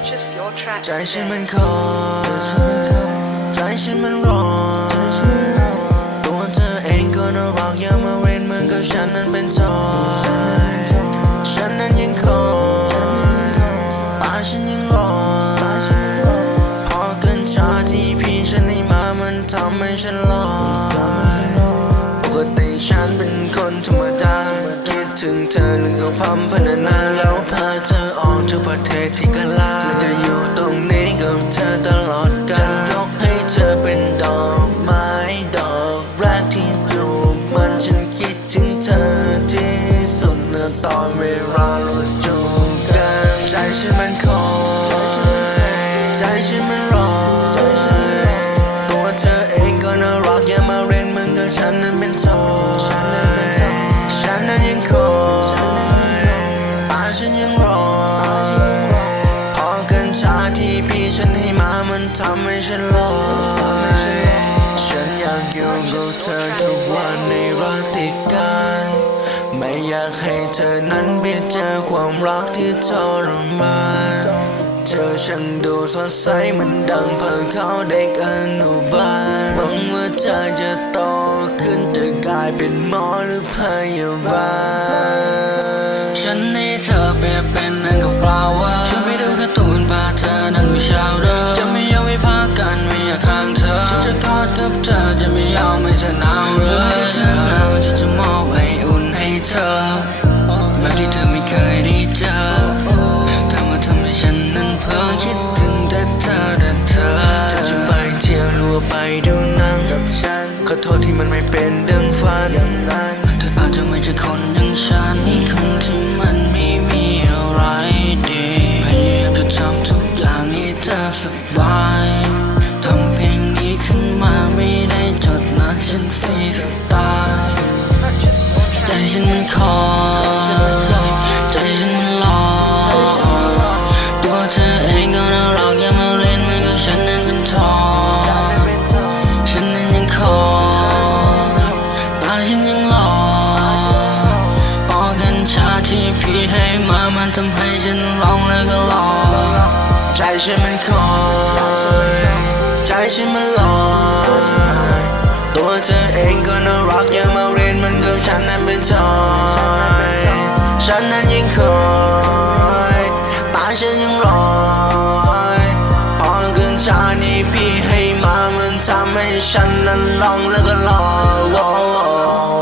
Purchase your track ใจฉันมันคอยใจฉันมันรอตัวเธอเองก็น่ารักอย่ามาเว้นเหมือนกับฉันนั้นเป็นทอยฉันนั้นยังคอยตาฉันยังรอนพอเกินชาที่พี่ฉันให้มามันทำให้ฉันรอยปกติฉันเป็นคนธรรมดา ถึงเธอแล้วก็พัมพนานาแล้วพาเธอออกทุกประเทศที่กลาและจะอยู่ตรงนี้กับเธอตลอดกาลจะยกให้เธอเป็นดอกไม้ดอกแรกที่ปลูกมันฉันคิดถึงเธอที่สุดนะตอนเวลาเรา ทำให้ฉันรอฉันอยากอยู่กับเธอทุกวันในรักติดกัน ไม่อยากให้เธอนั้นไปเจอความรักที่ทรมานเธอช่างดูสดใสเหมันดังเพิ่งเข้าเด็กอนุบาลหวังว่าเธอจะโตขึ้นจะกลายเป็นหมอหรือพยาบาลฉันให้เธอเปรียบเป็นนังกับฟลาวเวอร์ ษที่มันไม่เป็นดังฝันเธออาจจะไม่ใช่คนอย่างฉันนี่คนที่มันไม่มีอะไรดีพยายามจะทำทุกอย่างให้เธอสบายทำเพลงนี้ขึ้นมาไม่ได้จดนะฉันฟรีสไตล์ใจฉันมันคอยใจฉันมันรอตัวเธอเองก็น่ารักอย่ามาเล่นเหมือนกับฉันนั้นเป็นทอยฉันนั้นยังคอย ฉันยังรอพอกันชาที่พี่ให้มามันทำให้ฉันลองแล้วก็รอใจฉันมันคอยใจฉันมันลอยตัวเธอเองก็น่ารักอย่ามาเรียนมันกับฉันนั้นเป็นทอยฉันนั้นยังคอย ให้มามันทำให้ฉันนั้นลองแล้วก็รอ